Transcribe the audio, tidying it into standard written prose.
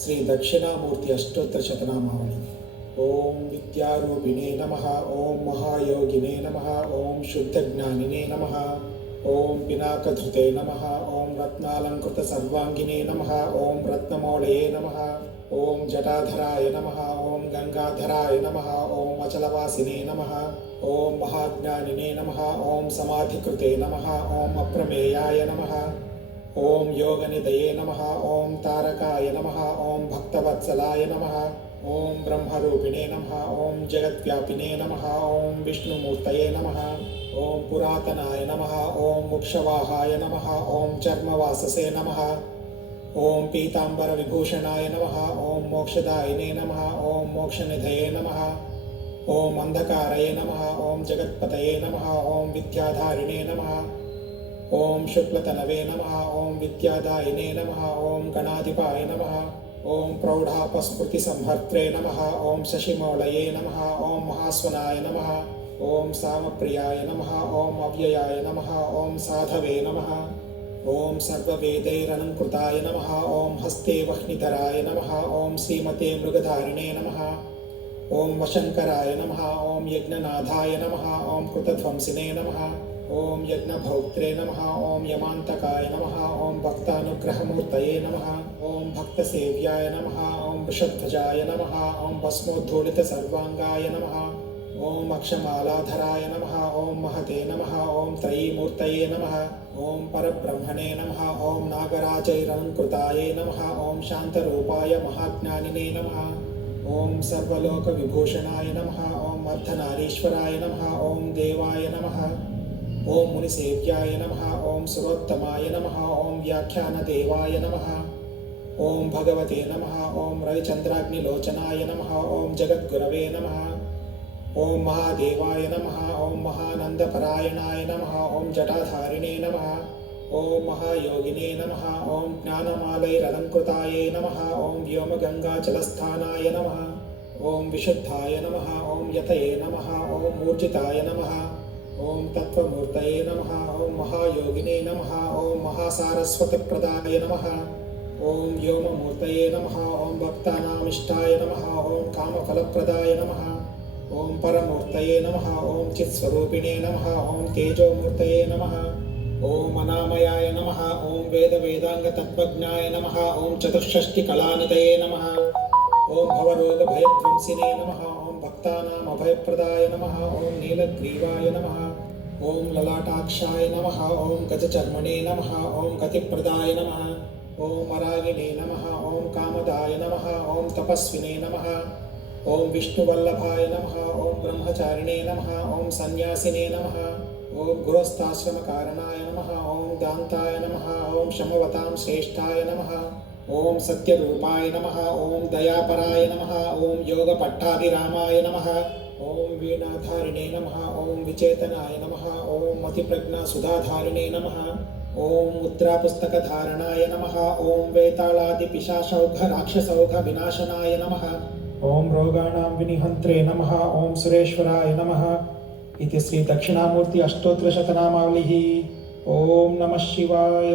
ಶ್ರೀ ದಕ್ಷಿಣಾಮೂರ್ತಿ ಅಷ್ಟೋತ್ತರ ಶತನಾಮಾವಳಿ. ಓಂ ವಿದ್ಯಾರೂಪಿಣೇ ನಮಃ. ಓಂ ಮಹಾಯೋಗಿನೇ ನಮಃ. ಓಂ ಶುದ್ಧಜ್ಞಾನಿನೇ ನಮಃ. ಓಂ ಪಿನಾಕಧೃತೆ ನಮಃ. ಓಂ ರತ್ನಾಲಂಕೃತ ಸರ್ವಾಂಗಿನೇ ನಮಃ. ಓಂ ರತ್ನಮೌಳಯೇ ನಮಃ. ಓಂ ಜಟಾಧರಾಯ ನಮಃ. ಓಂ ಗಂಗಾಧರಾಯ ನಮಃ. ಓಂ ಅಚಲವಾಸಿನೇ ನಮಃ. ಓಂ ಮಹಾಜ್ಞಾನಿನೇ ನಮಃ. ಓಂ ಸಮಾಧಿಕೃತೆ ನಮಃ. ಓಂ ಅಪ್ರಮೇಯಾಯ ನಮಃ. ಓಂ ಯೋಗನಿಧಯೇ ನಮಃ. ಓಂ ತಾರಕಾಯ ನಮಃ. ಓಂ ಭಕ್ತವತ್ಸಲಾಯ ನಮಃ. ಓಂ ಬ್ರಹ್ಮರೂಪಿಣೇ ನಮಃ. ಓಂ ಜಗದ್ವ್ಯಾಪಿನೇ ನಮಃ. ಓಂ ವಿಷ್ಣುಮೂರ್ತಯೇ ನಮಃ. ಓಂ ಪುರಾತನಾಯ ನಮಃ. ಓಂ ಮುಕ್ಷವಾಹಾಯ ನಮಃ. ಓಂ ಚರ್ಮವಾಸಸೇ ನಮಃ. ಓಂ ಪೀತಾಂಬರ ವಿಭೂಷಣಾಯ ನಮಃ. ಓಂ ಮೋಕ್ಷದಾಯಿನೇ ನಮಃ. ಓಂ ಮೋಕ್ಷನಿಧಯೇ ನಮಃ. ಓಂ ಅಂಧಕಾರಯೇ ನಮಃ. ಓಂ ಜಗತ್ಪತಯೇ ನಮಃ. ಓಂ ವಿದ್ಯಾಧಾರಿಣೇ ನಮಃ. ಓಂ ಶುಕ್ಲತನವೇ ನಮಃ. ಓಂ ವಿದ್ಯಾದಾಯಿನೇ ನಮಃ. ಓಂ ಗಣಾಧಿಪಾಯ ನಮಃ. ಓಂ ಪ್ರೌಢಾಪಸ್ಮೃತಿ ಸಂಹರ್ತ್ರೇ ನಮಃ. ಓಂ ಶಶಿಮೌಳಯೇ ನಮಃ. ಓಂ ಮಹಾಸ್ವನಾಯ ನಮಃ. ಓಂ ಸಾಮಪ್ರಿಯಾಯ ನಮಃ. ಓಂ ಅವ್ಯಯಾಯ ನಮಃ. ಓಂ ಸಾಧವೇ ನಮಃ. ಓಂ ಸರ್ವವೇದೈರಲಂಕೃತಾಯ ನಮಃ. ಓಂ ಹಸ್ತೆ ವಹ್ನಿಧರಾಯ ನಮಃ. ಓಂ ಶ್ರೀಮತೆ ಮೃಗಧಾರಿಣೇ ನಮಃ. ಓಂ ವಶಂಕರಾಯ ನಮಃ. ಓಂ ಯಜ್ಞನಾಥಾಯ ನಮಃ. ಓಂ ಕೃತಧ್ವಂಸಿನೇ ನಮಃ. ಓಂ ಯಜ್ಞಭೌಕ್ತ್ರೇ ನಮಃ. ಓಂ ಯಮಾಂತಕಾಯ ನಮಃ. ಓಂ ಭಕ್ತಾನುಗ್ರಹಮೂರ್ತಯೇ ನಮಃ. ಓಂ ಭಕ್ತಸೇವ್ಯಾಯ ನಮಃ. ಓಂ ವೃಷಧ್ವಜಾಯ ನಮಃ. ಓಂ ಭಸ್ಮೋದ್ಧೂಳಿತ ಸರ್ವಾಂಗಾಯ ನಮಃ. ಓಂ ಅಕ್ಷಮಾಲಾಧರಾಯ ನಮಃ. ಓಂ ಮಹತೆ ನಮಃ. ಓಂ ತ್ರಯೀಮೂರ್ತಯೇ ನಮಃ. ಓಂ ಪರಬ್ರಹ್ಮಣೇ ನಮಃ. ಓಂ ನಾಗರಾಜೈರಲಂಕೃತಾಯೇ ನಮಃ. ಓಂ ಶಾಂತರೂಪಾಯ ಮಹಾಜ್ಞಾನಿನೇ ನಮಃ. ಓಂ ಸರ್ವಲೋಕವಿಭೂಷಣಾಯ ನಮಃ. ಓಂ ಅರ್ಧನಾರೀಶ್ವರಾಯ ನಮಃ. ಓಂ ದೇವಾಯ ನಮಃ. ಓಂ ಮುನಿಸೇವ್ಯಾಯ ನಮಃ. ಓಂ ಸುರೋತ್ತಮಾಯ ನಮಃ. ಓಂ ವ್ಯಾಖ್ಯಾನದೇವಾಯ ನಮಃ. ಓಂ ಭಗವತೆ ನಮಃ. ಓಂ ರವಿಚಂದ್ರಾಗ್ನಿಲೋಚನಾಯ ನಮಃ. ಓಂ ಜಗದ್ಗುರವೇ ನಮಃ. ಓಂ ಮಹಾದೇವಾಯ ನಮಃ. ಓಂ ಮಹಾನಂದಪರಾಯಣಾಯ ನಮಃ. ಓಂ ಜಟಾಧಾರಿಣೇ ನಮಃ. ಓಂ ಮಹಾಯೋಗಿನೇ ನಮಃ. ಓಂ ಜ್ಞಾನಮಾಲೈರಲಂಕೃತಾಯೇ ನಮಃ. ಓಂ ವ್ಯೋಮಗಂಗಾಚಲಸ್ಥಾನಾಯ ನಮಃ. ಓಂ ವಿಶುದ್ಧಾಯ ನಮಃ. ಓಂ ಯತಯೇ ನಮಃ. ಓಂ ಮೂರ್ಜಿತಾಯ ನಮಃ. ಓಂ ತತ್ವಮೂರ್ತಯೇ ನಮಃ. ಓಂ ಮಹಾಯೋಗಿನೇ ನಮಃ. ಓಂ ಮಹಾಸಾರಸ್ವತಪ್ರದಾಯ ನಮಃ. ಓಂ ವ್ಯೋಮಮೂರ್ತಯೇ ನಮಃ. ಓಂ ಭಕ್ತಾನಾಮಿಷ್ಟಾಯ ನಮಃ. ಓಂ ಕಾಮಫಲಪ್ರದಾಯ ನಮಃ. ಓಂ ಪರಮೂರ್ತಯೇ ನಮಃ. ಓಂ ಚಿತ್ಸ್ವರೂಪಿಣೇ ನಮಃ. ಓಂ ತೇಜೋಮೂರ್ತಯೇ ನಮಃ. ಓಂ ಅನಾಮಯಾಯ ನಮಃ. ಓಂ ವೇದಾಂಗತತ್ವಜ್ಞಾಯ ನಮಃ. ಓಂ ಚತುಷ್ಷಷ್ಟಿಕಲಾನಿಧಯೇ ನಮಃ. ಓಂ ಭವರೋಗಭಯಧ್ವಂಸಿನೇ ನಮಃ. ಓಂ ಭಕ್ತಾನಾಮಭಯಪ್ರದಾಯ ನಮಃ. ಓಂ ನೀಲಗ್ರೀವಾಯ ನಮಃ. ಓಂ ಲಲಾಟಾಕ್ಷಾಯ ನಮಃ. ಓಂ ಗಜಚರ್ಮಣೇ ನಮಃ. ಓಂ ಗತಿಪ್ರದಾಯ ನಮಃ. ಓಂ ವರಾಗಿಣೇ ನಮಃ. ಓಂ ಕಾಮದಾಯ ನಮಃ. ಓಂ ತಪಸ್ವಿನೇ ನಮಃ. ಓಂ ವಿಷ್ಣುವಲ್ಲಭಾಯ ನಮಃ. ಓಂ ಬ್ರಹ್ಮಚಾರಿಣೇ ನಮಃ. ಓಂ ಸನ್ಯಾಸಿನೇ ನಮಃ. ಓಂ ಗೃಹಸ್ಥಾಶ್ರಮಕಾರಣಾಯ ನಮಃ. ಓಂ ದಾಂತಾಯ ನಮಃ. ಓಂ ಶಮವತಾಂ ಶ್ರೇಷ್ಠಾಯ ನಮಃ. ಓಂ ಸತ್ಯರೂಪಾಯ ನಮಃ. ಓಂ ದಯಾಪರಾಯ ನಮಃ. ಓಂ ಯೋಗಪಟ್ಟಾಭಿರಾಮಾಯ ನಮಃ. ಓಂ ವೀಣಾಧಾರಿಣೇ ನಮಃ. ಓಂ ವಿಚೇತನಾಯ ನಮಃ. ಓಂ ಮತಿಪ್ರಜ್ಞಾಸುಧಾಧಾರಿಣೇ ನಮಃ. ಓಂ ಮುದ್ರಾಪುಸ್ತಕಧಾರಣಾಯ ನಮಃ. ಓಂ ವೇತಾಳಾದಿಪಿಶಾಚೌಘ ರಾಕ್ಷಸೌಘ ವಿನಾಶನಾಯ ನಮಃ. ಓಂ ರೋಗಾಣಾಂ ವಿನಿಹಂತ್ರೇ ನಮಃ. ಓಂ ಸುರೇಶ್ವರಾಯ ನಮಃ. ಇತಿ ಶ್ರೀ ದಕ್ಷಿಣಾಮೂರ್ತಿ ಅಷ್ಟೋತ್ತರ ಶತನಾಮಾವಳಿ. ಓಂ ನಮಃ ಶಿವಾಯ.